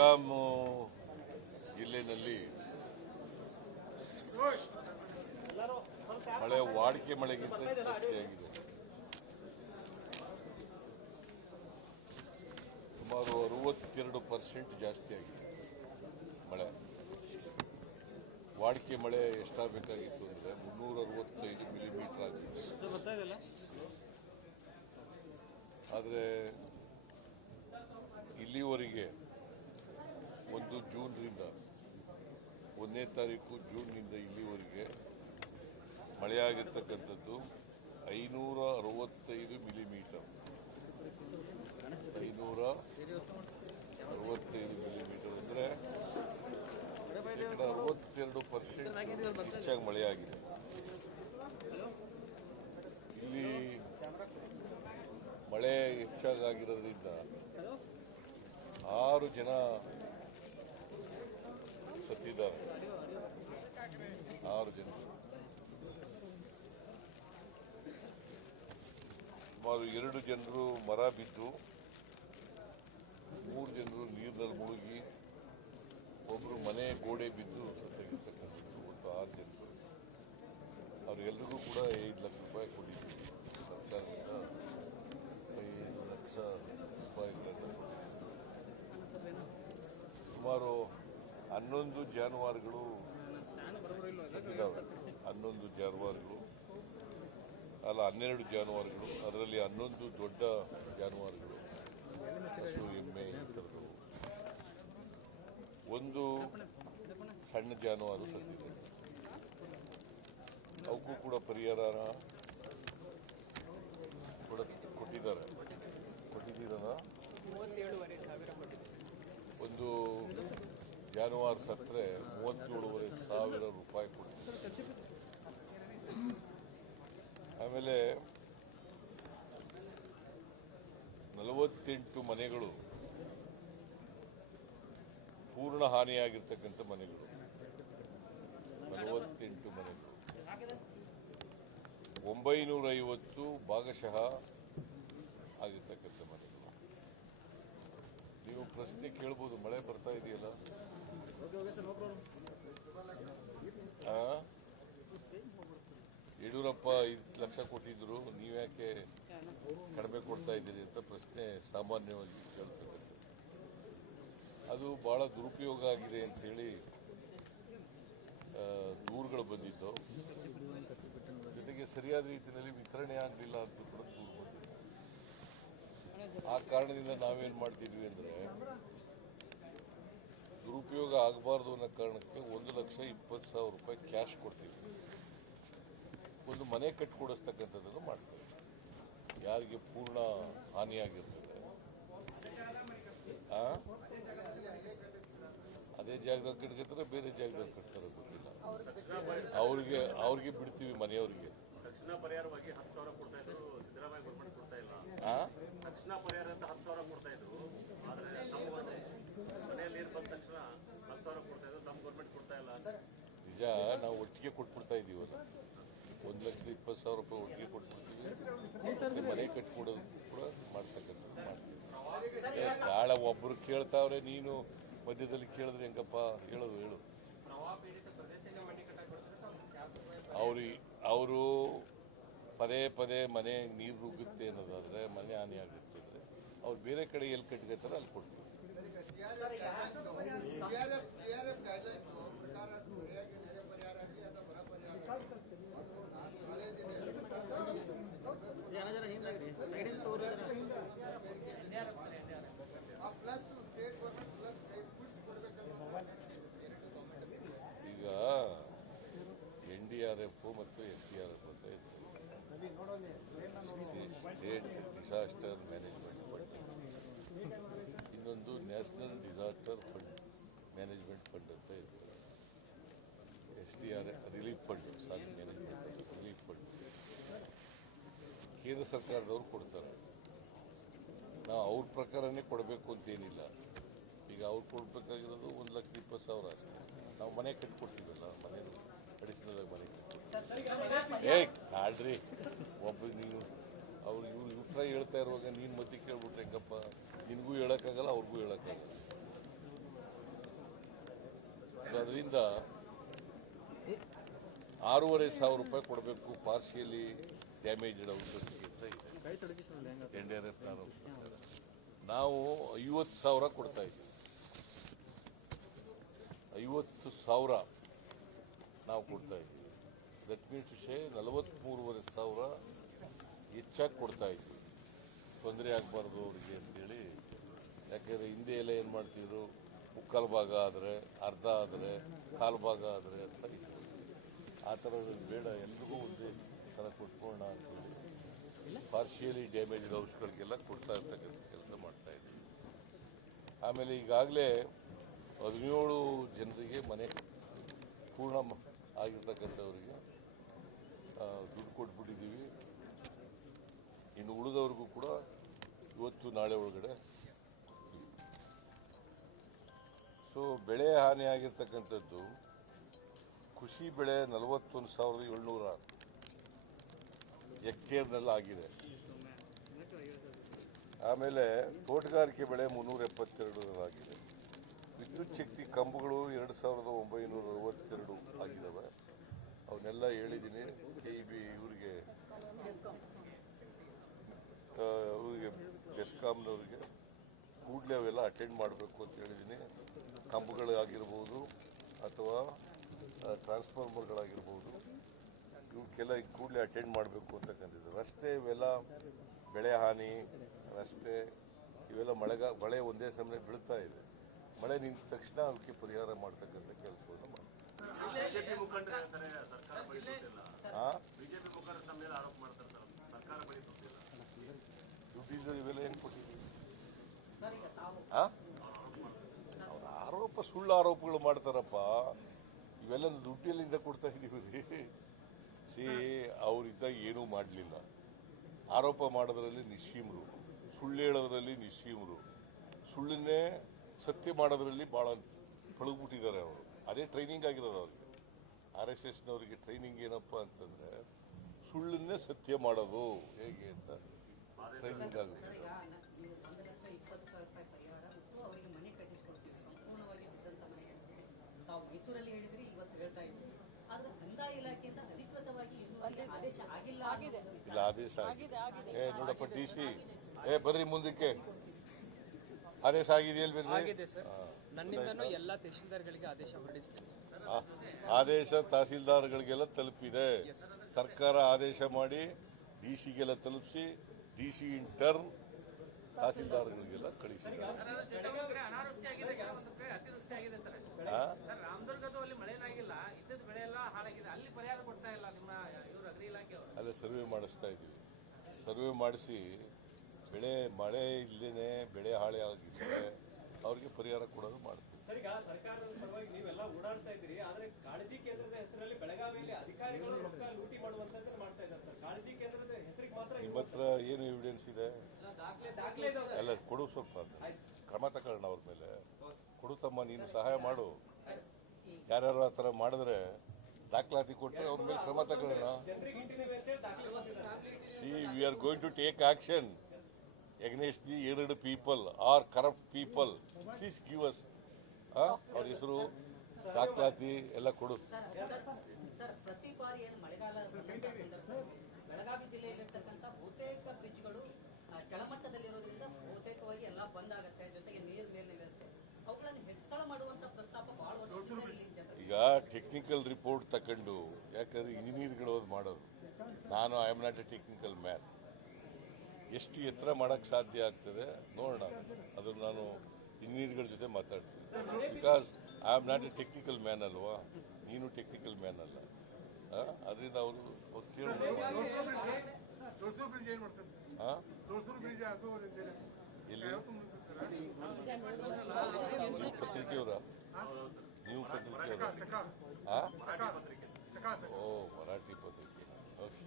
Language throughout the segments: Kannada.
ಬೆಳಗಾಂ ಜಿಲ್ಲೆಯಲ್ಲಿ ಮಳೆ ವಾಡಿಕೆ ಮಳೆಗಿಂತ ಜಾಸ್ತಿಯಾಗಿದೆ. ಸುಮಾರು 62% ಜಾಸ್ತಿ ಆಗಿದೆ ಮಳೆ. ವಾಡಿಕೆ ಮಳೆ ಎಷ್ಟಾಗಬೇಕಾಗಿತ್ತು ಅಂದರೆ 365 ಮಿಲಿಮೀಟರ್ ಆಗಿದೆ. ಆದರೆ ಇಲ್ಲಿವರೆಗೆ 1 ಜೂನ್ನಿಂದ 1ನೇ ತಾರೀಕು ಜೂನ್ನಿಂದ ಇಲ್ಲಿವರೆಗೆ ಮಳೆಯಾಗಿರ್ತಕ್ಕಂಥದ್ದು 565 ಮಿಲಿಮೀಟರ್. 565 ಮಿಲಿಮೀಟರ್ ಅಂದರೆ 62% ಹೆಚ್ಚಾಗಿ ಮಳೆಯಾಗಿದೆ. ಇಲ್ಲಿ ಮಳೆ ಹೆಚ್ಚಾಗಿರೋದ್ರಿಂದ 6 ಜನ ಸತ್ತಿದ್ದಾರೆ. 6 ಜನ, ಸುಮಾರು 2 ಜನರು ಮರ ಬಿದ್ದು, 3 ಜನರು ನೀರಿನಲ್ಲಿ ಮುಳುಗಿ, ಒಬ್ಬರು ಮನೆ ಗೋಡೆ ಬಿದ್ದು ಸತ್ತಾಗಿರ್ತಕ್ಕಂಥದ್ದು. ಒಟ್ಟು 6 ಜನರು. ಅವರಿಗೆಲ್ಲರಿಗೂ ಕೂಡ 5 ಲಕ್ಷ ರೂಪಾಯಿ ಕೊಟ್ಟಿದ್ದೀವಿ. ಸರ್ಕಾರದಿಂದ 5 ಲಕ್ಷ ರೂಪಾಯಿಗಳನ್ನು ಕೊಟ್ಟಿದ್ದೀವಿ. ಸುಮಾರು 11 ಜಾನುವಾರುಗಳು ಸತ್ತಿದ್ದಾವೆ. 11 ಜಾನುವಾರುಗಳು ಅಲ್ಲ, 12 ಜಾನುವಾರುಗಳು. ಅದರಲ್ಲಿ 11 ದೊಡ್ಡ ಜಾನುವಾರುಗಳು, ಹಸು, ಎಮ್ಮೆ ಈ ಥರದ್ದು. 1 ಸಣ್ಣ ಜಾನುವಾರು ಸತ್ತಿದೆ. ಅವಕ್ಕೂ ಕೂಡ ಪರಿಹಾರ ಕೊಟ್ಟಿದ್ದೀರಲ್ಲ. 1 ಜಾನುವಾರು ಸತ್ತರೆ 37,500 ರೂಪಾಯಿ ಕೊಡ್ತೀವಿ. ಆಮೇಲೆ 48 ಮನೆಗಳು ಪೂರ್ಣ ಹಾನಿಯಾಗಿರ್ತಕ್ಕಂಥ ಮನೆಗಳು. 48 ಮನೆಗಳು. 950 ಭಾಗಶಃ ಆಗಿರ್ತಕ್ಕಂಥ ಮನೆಗಳು. ನೀವು ಪ್ರಶ್ನೆ ಕೇಳ್ಬೋದು, ಮಳೆ ಬರ್ತಾ ಇದೆಯಲ್ಲ, ಯಡಿಯೂರಪ್ಪ 5 ಲಕ್ಷ ಕೊಟ್ಟಿದ್ರು, ನೀವ್ಯಾಕೆ ಕಡಿಮೆ ಕೊಡ್ತಾ ಇದ್ದೀರಿ ಅಂತ ಪ್ರಶ್ನೆ ಸಾಮಾನ್ಯವಾಗಿ ಕೇಳ್ತಕ್ಕಂಥದ್ದು. ಅದು ಬಹಳ ದುರುಪಯೋಗ ಆಗಿದೆ ಅಂಥೇಳಿ ದೂರುಗಳು ಬಂದಿದ್ದು. ಜೊತೆಗೆ ಸರಿಯಾದ ರೀತಿಯಲ್ಲಿ ವಿತರಣೆ ಆಗಲಿಲ್ಲ ಅಂತ ಕೂಡ ದೂರು ಬಂದಿದೆ. ಆ ಕಾರಣದಿಂದ ನಾವೇನು ಮಾಡ್ತಿದ್ವಿ ಅಂದರೆ, ದುರುಪಯೋಗ ಆಗಬಾರ್ದು ಅನ್ನೋ ಕಾರಣಕ್ಕೆ 1,20,000 ರೂಪಾಯಿ ಕ್ಯಾಶ್ ಕೊಡ್ತೀವಿ. ಒಂದು ಮನೆ ಕಟ್ಟಿಕೊಡಿಸ್ತಕ್ಕಂಥದ್ದನ್ನು ಮಾಡ್ತೀವಿ. ಯಾರಿಗೆ ಪೂರ್ಣ ಹಾನಿಯಾಗಿರ್ತದೆ ಅದೇ ಜಾಗದಾಗ ಕಟ್ಕೊತಾರೆ, ಬೇರೆ ಜಾಗದಲ್ಲಿ ಕಟ್ತಾರೆ ಗೊತ್ತಿಲ್ಲ. ಅವ್ರಿಗೆ ಬಿಡ್ತೀವಿ, ಮನೆಯವರಿಗೆ. ತಕ್ಷಣ ಪರಿಹಾರವಾಗಿ 10,000 ಕೊಡ್ತಾ ಇದ್ರು, ಸಿದ್ದರಾಮಯ್ಯ ಗೌರ್ಮೆಂಟ್ ಕೊಡ್ತಾ ಇಲ್ಲ. ತಕ್ಷಣ ಪರಿಹಾರ ಅಂತ 10,000 ಕೊಡ್ತಾ ಇದ್ರು. ಆದ್ರೆ ನಮ್ಮ ಮನೆಯಲ್ಲಿ ನೀರು ಬಂದ ತಕ್ಷಣ 10,000 ಕೊಡ್ತಾ ಇದ್ರು, ನಮ್ಮ ಗೌರ್ಮೆಂಟ್ ಕೊಡ್ತಾ ಇಲ್ಲ. ನಿಜ, ನಾವು ಒಟ್ಟಿಗೆ ಕೊಟ್ಬಿಡ್ತಾ ಇದ್ದೀವಲ್ಲ. 1,20,000 ರೂಪಾಯಿ ಒಟ್ಟಿಗೆ ಕೊಟ್ಬಿಡ್ತೀವಿ. ಮನೆ ಕಟ್ಕೊಡೋದು ಕೂಡ ಮಾಡ್ತಕ್ಕಂಥದ್ದು ಮಾಡ್ತೀವಿ. ನಾಳೆ ಒಬ್ಬರು ಕೇಳ್ತಾವ್ರೆ, ನೀನು ಮಧ್ಯದಲ್ಲಿ ಕೇಳಿದ್ರೆ ಹೆಂಗಪ್ಪ ಹೇಳು. ಅವರು ಪದೇ ಮನೆ ನೀರು ನುಗ್ಗುತ್ತೆ ಅನ್ನೋದಾದ್ರೆ, ಮನೆ ಹಾನಿ ಆಗಿರ್ತದೆ, ಅವ್ರು ಬೇರೆ ಕಡೆ ಎಲ್ಲಿ ಕಟ್ಕೊತಾರೆ ಅಲ್ಲಿ ಕೊಡ್ತೀವಿ. ಈಗ NDRF ಮತ್ತು SDRF ಅಂತ ಇದೆ, ಸ್ಟೇಟ್ ಡಿಸಾಸ್ಟರ್ ಮ್ಯಾನೇಜ್ಮೆಂಟ್ ಫಂಡ್. ಇನ್ನೊಂದು national disaster fund management fund ಅಂತ ಇದೆ. SDRF relief fund, management relief fund ಕೇಂದ್ರ ಸರ್ಕಾರದವ್ರು ಕೊಡ್ತಾರೆ. ನಾವು ಅವ್ರ ಪ್ರಕಾರನೇ ಕೊಡಬೇಕು ಅಂತೇನಿಲ್ಲ. ಈಗ ಅವ್ರು ಕೊಡಬೇಕಾಗಿರೋದು 1,20,000 ಅಷ್ಟೇ. ನಾವು ಮನೆ ಕಟ್ಕೊಡ್ತೀವಲ್ಲ, ಮನೆ ಅಡಿಷನಲ್ ಮನೆ ಕಟ್ಕೊಡ್ತೀವಿ. ಕಾಡ್ರಿ ಒಬ್ಬ ನೀವು ಇವ್ರು ಹೇಳ್ತಾ ಇರುವಾಗ ನೀನು ಮಧ್ಯೆ ಕೇಳ್ಬಿಟ್ರೆ ಹೆಂಗಪ್ಪ? ನಿನಗೂ ಹೇಳೋಕ್ಕಾಗಲ್ಲ, ಅವ್ರಿಗೂ ಹೇಳೋಕ್ಕಾಗಲ್ಲ. ಅದರಿಂದ 6,500 ರೂಪಾಯಿ ಕೊಡಬೇಕು ಪಾರ್ಷಿಯಲಿ ಡ್ಯಾಮೇಜ್ಡ್ ಔಷಧಿಗೆ ಅಂತ ಇದೆ NDRF ನಾವು 50,000 ಕೊಡ್ತಾ ಇದ್ದೀವಿ. 50,000 ನಾವು ಕೊಡ್ತಾ ಇದ್ದೀವಿ. ದಟ್ ಮೀನ್ಸ್ 43,500 ಹೆಚ್ಚಾಗಿ ಕೊಡ್ತಾ ಇದ್ದೀವಿ. ತೊಂದರೆ ಆಗಬಾರ್ದು ಅವರಿಗೆ ಅಂತೇಳಿ. ಯಾಕೆಂದರೆ ಹಿಂದೆ ಎಲ್ಲ ಏನು ಮಾಡ್ತಿದ್ರು, ಮುಕ್ಕಾಲು ಭಾಗ ಆದರೆ, ಅರ್ಧ ಆದರೆ, ಕಾಲು ಭಾಗ ಆದರೆ ಅಂತ ಇತ್ತು. ಆ ಥರದಲ್ಲಿ ಬೇಡ, ಎಲ್ರಿಗೂ ಒಂದೇ ಥರ ಕೊಟ್ಕೊಳ್ಳೋಣ ಅಂತೇಳಿ ಪಾರ್ಷಿಯಲಿ ಡ್ಯಾಮೇಜ್ಡ್ ಔಷಧಿಗಳಿಗೆಲ್ಲ ಕೊಡ್ತಾ ಇರ್ತಕ್ಕಂಥ ಕೆಲಸ ಮಾಡ್ತಾ ಇದ್ದೀವಿ. ಆಮೇಲೆ ಈಗಾಗಲೇ 17 ಜನರಿಗೆ ಮನೆ ಪೂರ್ಣ ಆಗಿರ್ತಕ್ಕಂಥವ್ರಿಗೆ ದುಡ್ಡು ಕೊಟ್ಬಿಟ್ಟಿದ್ದೀವಿ. ಇನ್ನು ಉಳಿದವ್ರಿಗೂ ಕೂಡ ಇವತ್ತು ನಾಳೆ ಒಳಗಡೆ. ಸೊ ಬೆಳೆ ಹಾನಿ ಆಗಿರ್ತಕ್ಕಂಥದ್ದು ಕೃಷಿ ಬೆಳೆ 41,700 ಹೆಕ್ಟೇರ್ನಲ್ಲಿ ಆಗಿದೆ. ಆಮೇಲೆ ತೋಟಗಾರಿಕೆ ಬೆಳೆ 372 ಆಗಿದೆ. ವಿದ್ಯುತ್ ಶಕ್ತಿ ಕಂಬಗಳು 2,962 ಆಗಿದ್ದಾವೆ. ಅವನ್ನೆಲ್ಲ ಹೇಳಿದ್ದೀನಿ. KEB ಇವರಿಗೆ ಬೆಸ್ಕಾಂನವ್ರಿಗೆ ಕೂಡಲೇ ಅವೆಲ್ಲ ಅಟೆಂಡ್ ಮಾಡಬೇಕು ಅಂತ ಹೇಳಿದ್ದೀನಿ. ಕಂಬಗಳಾಗಿರ್ಬೋದು ಅಥವಾ ಟ್ರಾನ್ಸ್ಫಾರ್ಮರ್ಗಳಾಗಿರ್ಬೋದು, ಇವಕ್ಕೆಲ್ಲ ಕೂಡಲೇ ಅಟೆಂಡ್ ಮಾಡಬೇಕು ಅಂತಕ್ಕಂಥದ್ದು. ರಸ್ತೆ ಇವೆಲ್ಲ ಬೆಳೆ ಹಾನಿ, ರಸ್ತೆ ಇವೆಲ್ಲ ಮಳೆ ಒಂದೇ ಸಮಯ ಬೀಳ್ತಾ ಇದೆ. ಮಳೆ ನಿಂತ ತಕ್ಷಣ ಅವಕ್ಕೆ ಪರಿಹಾರ ಮಾಡ್ತಕ್ಕಂಥ ಕೆಲಸವನ್ನು ಮಾಡ್ತಾರೆ. ಬಿಜೆಪಿ ಮುಖಂಡರು ಹೇಳ್ತಾರೆ ಸರ್ಕಾರ ಬಳಿ ದುಡ್ಡಿಲ್ಲ. ಬಿಜೆಪಿ ಮುಖಂಡರು ತಮ್ಮ ಮೇಲೆ ಆರೋಪ ಮಾಡ್ತಾರೆ ಸರ್ಕಾರ ಬಳಿ ದುಡ್ಡಿಲ್ಲ. ದುಡ್ಡಿದ್ರೆ ಇವೆಲ್ಲ ಏನು ಕೊಟ್ಟಿದ್ದೀವಿ? ಅವ್ರ ಆರೋಪ ಸುಳ್ಳು ಆರೋಪಗಳು ಮಾಡ್ತಾರಪ್ಪ. ಇವೆಲ್ಲ ದುಡ್ಡಿಲ್ಲಿಂದ ಕೊಡ್ತಾ ಇದ್ದೀವಿ. ಅವರಿದ್ದಾಗ ಏನೂ ಮಾಡಲಿಲ್ಲ. ಆರೋಪ ಮಾಡೋದ್ರಲ್ಲಿ ನಿಶ್ಚೀಮರು, ಸುಳ್ಳು ಹೇಳೋದ್ರಲ್ಲಿ ನಿಶ್ಚೀಮರು, ಸುಳ್ಳನ್ನೇ ಸತ್ಯ ಮಾಡೋದ್ರಲ್ಲಿ ಭಾಳ ಪಳಗ್ಬಿಟ್ಟಿದ್ದಾರೆ ಅವರು. ಅದೇ ಟ್ರೈನಿಂಗ್ ಆಗಿರೋದು ಅವ್ರಿಗೆ. RSSನವರಿಗೆ ಟ್ರೈನಿಂಗ್ ಏನಪ್ಪ ಅಂತಂದರೆ ಸುಳ್ಳನ್ನೇ ಸತ್ಯ ಮಾಡೋದು ಹೇಗೆ ಅಂತ ಟ್ರೈನಿಂಗ್ ಆಗುತ್ತೆ. ಮೈಸೂರಲ್ಲಿ ಹೇಳಿದ್ರಿ, ಇವತ್ತು ಹೇಳ್ತಾ ಇದ್ದೀವಿ. ಆದ್ರೆ ಕಂದಾಯ ಇಲಾಖೆಯಿಂದ ಅಧಿಕೃತವಾಗಿ ಆದೇಶ ಆಗಿಲ್ಲ. ಇಲ್ಲ, ಆದೇಶ ಆಗಿದೆ. ನೋಡಪ್ಪ DC, ಬರ್ರಿ ಮುಂದಕ್ಕೆ. ಆದೇಶ ಆಗಿದೆಯಲ್ವೇನ್ರಿ? ನನ್ನಿಂದನೂ ಎಲ್ಲ ತಹಶೀಲ್ದಾರ್ಗಳಿಗೆ ಆದೇಶ ಹೊರಡಿಸಿದೆ. ಆದೇಶ ತಹಸೀಲ್ದಾರ್ಗಳಿಗೆಲ್ಲ ತಲುಪಿದೆ. ಸರ್ಕಾರ ಆದೇಶ ಮಾಡಿ DCಗೆಲ್ಲ ತಲುಪಿಸಿ, DC ಇನ್ ಟರ್ನ್ ತಹಸೀಲ್ದಾರ್ಗಳಿಗೆಲ್ಲ ಕಳಿಸಿದ್ದಾರೆ. ಅಲ್ಲೇ ಸರ್ವೆ ಮಾಡಿಸ್ತಾ ಇದ್ದೀವಿ. ಸರ್ವೆ ಮಾಡಿಸಿ ಮಳೆ ಇಲ್ಲದೇನೆ ಬೆಳೆ ಹಾಳೆ ಆಗಿದ್ರೆ ಅವ್ರಿಗೆ ಪರಿಹಾರ ಕೊಡೋದು ಮಾಡ್ತೀವಿ. ಸರ್, ಈಗ ಸರ್ಕಾರದ ಪರವಾಗಿ ನೀವೆಲ್ಲ ಓಡಾಡ್ತಾ ಇದ್ದೀರಿ, ಆದ್ರೆ ಕಾಳಜಿ ಕೇಂದ್ರದ ಹೆಸರಲ್ಲಿ ಬೆಳಗಾವಿಯಲ್ಲಿ ಅಧಿಕಾರಿಗಳು ರೊಕ್ಕ ಲೂಟಿ ಮಾಡುವಂತದ್ದು ಮಾಡ್ತಾ ಇದ್ದಾರೆ ಸರ್. ಕಾಳಜಿ ಕೇಂದ್ರದ ಹೆಸರಿಗೆ ಮಾತ್ರ ನಿಮ್ಮ ಹತ್ರ ಏನು ಎವಿಡೆನ್ಸ್ ಇದೆ? ದಾಖಲೆ ಎಲ್ಲ ಕೊಡು, ಸ್ವಲ್ಪ ಕ್ರಮ ತಗೊಳ್ಳೋಣ ಅವ್ರ ಮೇಲೆ. ಕೊಡುತ್ತಮ್ಮ, ನೀನು ಸಹಾಯ ಮಾಡು. ಯಾರ್ಯಾರು ಆ ಥರ ಮಾಡಿದ್ರೆ ದಾಖಲಾತಿ ಕೊಟ್ಟರೆ ಅವ್ರ ಮೇಲೆ ಕ್ರಮ ತಗೊಳ್ಳೋಣ. We are going to take action against the irrelevant people or corrupt people. Please give us ಅವ್ರ ಹೆಸರು, ದಾಖಲಾತಿ ಎಲ್ಲ ಕೊಡು. ಸರ್, ಪ್ರತಿ ಬಾರಿ ಏನು ಮಳೆಗಾಲ ಸಂದರ್ಭದಲ್ಲಿ ಬೆಳಗಾವಿ ಜಿಲ್ಲೆಯಲ್ಲಿರ್ತಕ್ಕಂಥ ಬಹುತೇಕ ಬ್ರಿಡ್ಜ್ಗಳು ಕೆಳಮಟ್ಟದಲ್ಲಿರೋದ್ರಿಂದ ಬಹುತೇಕವಾಗಿ ಎಲ್ಲ ಬಂದ್ ಆಗುತ್ತೆ. ಜೊತೆಗೆ ನೀರು ಮೇಲೆ ಇರುತ್ತೆ. ಅವುಗಳನ್ನು ಹೆಚ್ಚಳ ಮಾಡುವಂತ ಪ್ರಸ್ತಾಪ ಬಹಳ ವರ್ಷ. ಈಗ ಟೆಕ್ನಿಕಲ್ ರಿಪೋರ್ಟ್ ತಕೊಂಡು, ಯಾಕಂದ್ರೆ ಇಂಜಿನಿಯರ್ಗಳು ಅದು ಮಾಡೋದು. ನಾನು I am not A technical man. ಎಷ್ಟು ಎತ್ತರ ಮಾಡೋಕ್ಕೆ ಸಾಧ್ಯ ಆಗ್ತದೆ ನೋಡೋಣ. ಅದು ನಾನು ಇಂಜಿನಿಯರ್ಗಳ ಜೊತೆ ಮಾತಾಡ್ತೀನಿ. Because I am not A technical man ಅಲ್ವಾ, ನೀನು ಟೆಕ್ನಿಕಲ್ ಮ್ಯಾನ್ ಅಲ್ಲ. ಅದರಿಂದ ಅವರು ಕೇಳಿ ಪತ್ರಿಕೆಯವರ ನೀವು ಪತ್ರಿಕೆಯವರ ಓ, ಮರಾಠಿ ಪತ್ರಿಕೆ.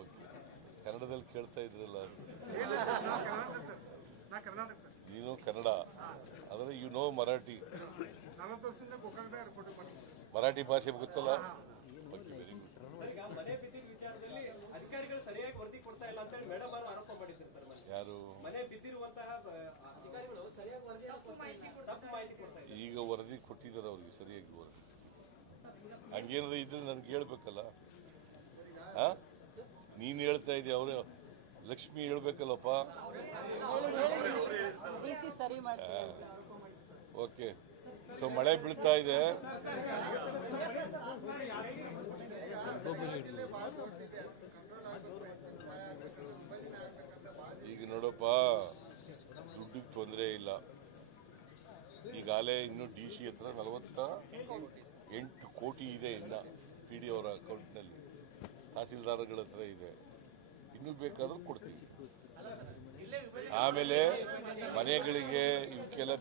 ಓಕೆ, ಕನ್ನಡದಲ್ಲಿ ಕೇಳ್ತಾ ಇದ್ರಲ್ಲ. ನೀನು ಕನ್ನಡ ಅಂದರೆ ಯು ನೋ ಮರಾಠಿ. ಮರಾಠಿ ಭಾಷೆ ಗೊತ್ತಲ್ಲ? Okay, very good. ಮನೆ ಬಿದ್ದಿದ್ದ ವಿಚಾರದಲ್ಲಿ ಅಧಿಕಾರಿಗಳು ಸರಿಯಾಗಿ ವರದಿ ಕೊಡ್ತಾ ಇಲ್ಲ ಅಂತ ಮೇಡಮ್ ಅವರು ಆರೋಪ ಮಾಡಿದ್ರು ಸರ್. ಯಾರು? ಮನೆ ಬಿದ್ದಿರುವಂತಹ ಅಧಿಕಾರಿಗಳು ಸರಿಯಾಗಿ ತಪ್ಪು ಮಾಹಿತಿ ಕೊಡ್ತಾ ಇಲ್ಲ. ಈಗ ವರದಿ ಕೊಟ್ಟಿದ್ದಾರೆ ಅವ್ರಿಗೆ, ಸರಿಯಾಗಿ ವರದಿ ಹಂಗೇನಾದ್ರು ಇದ್ರೆ ನನಗೆ ಹೇಳ್ಬೇಕಲ್ಲ. ನೀನು ಹೇಳ್ತಾ ಇದೀಯ, ಅವರು ಲಕ್ಷ್ಮಿ ಹೇಳ್ಬೇಕಲ್ಲಪ್ಪ. ಡಿಸಿ ಸರಿ ಮಾಡ್ತೀನಿ ಅಂತ. ಓಕೆ, ಸೊ ಮಳೆ ಬೀಳ್ತಾ ಇದೆ. ಈಗ ನೋಡಪ್ಪ, ದುಡ್ಡಿಗೆ ತೊಂದರೆ ಇಲ್ಲ. ಈಗಾಗಲೇ ಇನ್ನು ಡಿ ಸಿ ಹತ್ರ 48 ಕೋಟಿ ಇದೆ ಇನ್ನು PD ಅವರ ಅಕೌಂಟ್ನಲ್ಲಿ, ತಹಸೀಲ್ದಾರ್ಗಳ ಹತ್ರ ಇದೆ. ಇನ್ನೂ ಬೇಕಾದ್ರೂ ಕೊಡ್ತೀವಿ. ಆಮೇಲೆ ಮನೆಗಳಿಗೆ ಇವಕ್ಕೆಲ್ಲ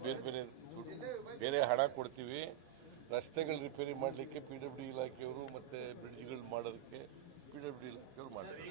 ಬೇರೆ ಹಣ ಕೊಡ್ತೀವಿ. ರಸ್ತೆಗಳು ರಿಪೇರಿ ಮಾಡಲಿಕ್ಕೆ PWD ಇಲಾಖೆಯವರು ಮತ್ತು ಬ್ರಿಡ್ಜ್ಗಳು ಮಾಡೋದಕ್ಕೆ PWD ಇಲಾಖೆಯವರು ಮಾಡ್ತಾರೆ.